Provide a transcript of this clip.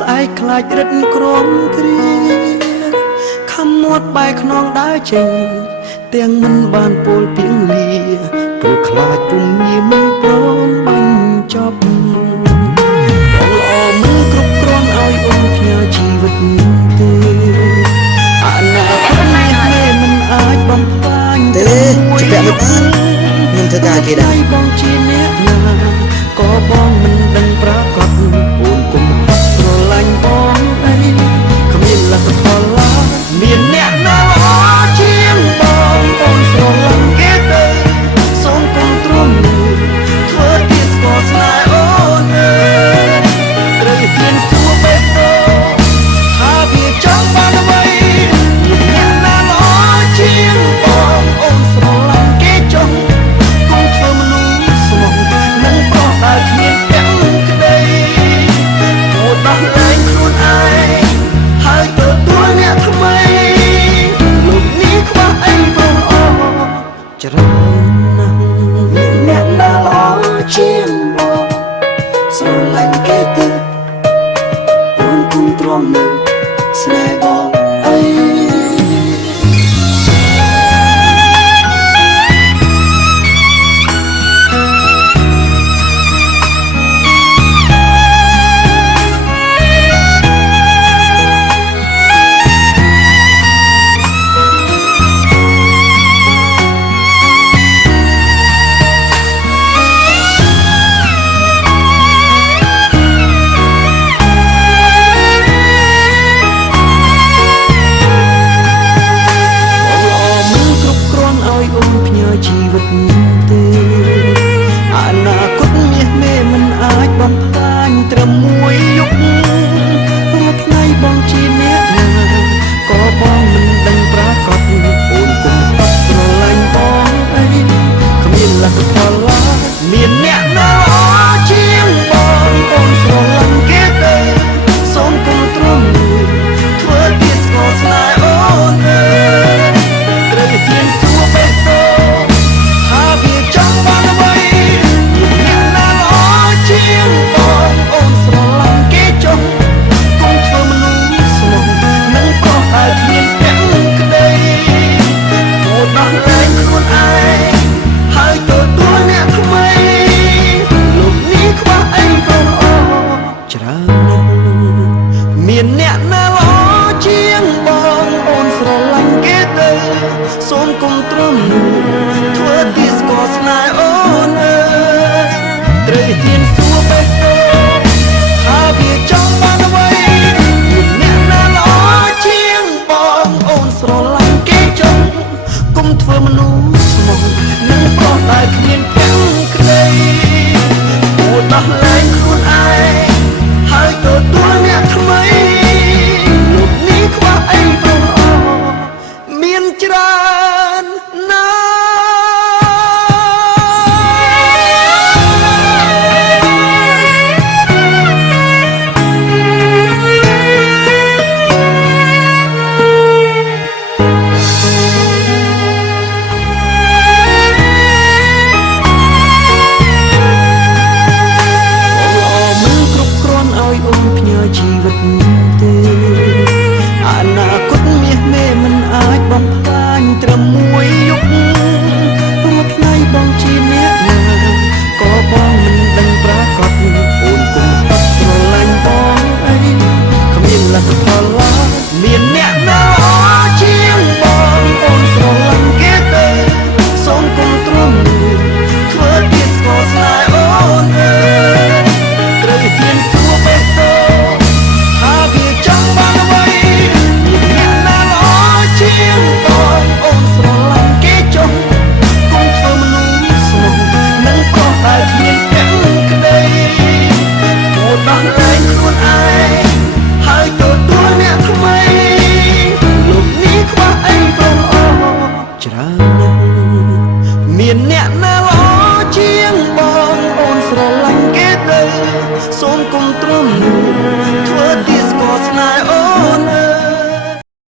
ស្អែកខ្លាចរិតក្រំគ្រាខំមាត់បែកខ្នងដើរចេញទាំងមិនបានពោលពីងលាព្រោះខ្លាចពុំមានមិនព្រមបាញ់ចប់បងល្អមិនគ្រប់គ្រាន់ឲ្យអូនផ្ញើជីវិតទេអនាគតនេះមិនអាចបំផ្លាញទេជួយពាក់មិនបានខ្ញុំធ្វើការគេដែរបងជាអ្នកណាក៏បងមិនដឹងប្រកបអូនគុំហត់ស្រឡាញ់បងអីគ្មានលទ្ធផលឡើយមានអ្នកណាល្អជាងបងអូនស្រឡាញ់គេទៅសូមគុំទ្រាំធ្វើទីស្គាល់ស្នេហ៍អូនអើយត្រូវហ៊ានសួរបេះដូងថាវាចង់បានអ្វីមានអ្នកណាល្អជាងបងអូនស្រឡាញ់គេចុះគុំធ្វើមនុស្សស្មោះនឹងប្រុសដែលគ្មានពាក់ក្តីអូនដោះលែងខ្លួនឯងហើយទទួលអ្នកថ្មីលោកនេះខ្វះអីព្រោះអច្រើនណាស់មានអ្នកណាល្អជាងបងស្រឡាញ់គេទៅអូនគុំទ្រាំនឹងស្នេហ៍បងអីជីវិតទេអនាគតមាសមេមិនអាចបំផ្លាញត្រឹមមួយយុគរាល់ថ្ងៃបងជាអ្នកណាក៏បងមិនដឹងប្រកបអូនគុំអត់ស្រឡាញ់បងអីគ្មានលទ្ធផលឡើយមានអ្នកណាល្អជាងបងអូនស្រឡាញ់គេទៅសូមគុំទ្រាំធ្វើទីស្គាល់ស្នេហ៍អូនអើយត្រូវហ៊ានសួរបេះដូងថាវាចង់បានអ្វីមានអ្នកណាល្អជាងបងអូនស្រឡាញ់គេចុះគុំធ្វើមនុស្សស្មោះនឹងប្រុសដែលគ្មានពាក់ក្តីអូនដោះលែងខ្លួនឯងហើយទទួលអ្នកថ្មីលោកនេះខ្វះអីក៏ល្អច្រើនណាស់មានអ្នកណាល្អជាងបងអូនស្រឡាញ់គេទៅសូមគុំទ្រាំធ្វើទីស្គាល់ស្នេហ៍អូនអើយត្រូវហ៊ានសួរបេះដូងថាវាចង់បានអ្វីមានអ្នកណាល្អជាងបងអូនស្រឡាញ់គេចុះគុំធ្វើមនុស្សស្មោះនឹងប្រុសដែលគ្មានពាក់ក្តីអូនដោះលែងខ្លួនឯងហើយទទួលអ្នកថ្មីលោកនេះខ្វះអីព្រោះមានច្រើនណាស់ជីវិតទេអនាគតមាសមេមិនអាចបំផ្លាញត្រឹមមួយយុគរាល់ថ្ងៃបងជាអ្នកណាក៏បងមិនដឹងប្រកបអូនគុំអត់ស្រឡាញ់បងអីគ្មានលទ្ធផលឡើយមានអ្នកណាល្អជាងបងអូនស្រឡាញ់គេទៅសូមគុំទ្រាំធ្វើទីស្គាល់ស្នេហ៍អូនអើយត្រូវហ៊ានសួរបេះដូងថាវាចង់បានអ្វីមានអ្នកណាល្អជាងបងអូនស្រឡាញ់គេចុះគុំធ្វើមនុស្សស្មោះនឹងប្រុសដែលគ្មានពាក់ក្តីអូនដោះលែងខ្លួនឯងហើយទទួលអ្នកថ្មីលោកនេះខ្វះអីព្រោះច្រើនណាស់មានអ្នកណាល្អជាងបងអូនស្រឡាញ់គេទៅសូមគុំទ្រាំ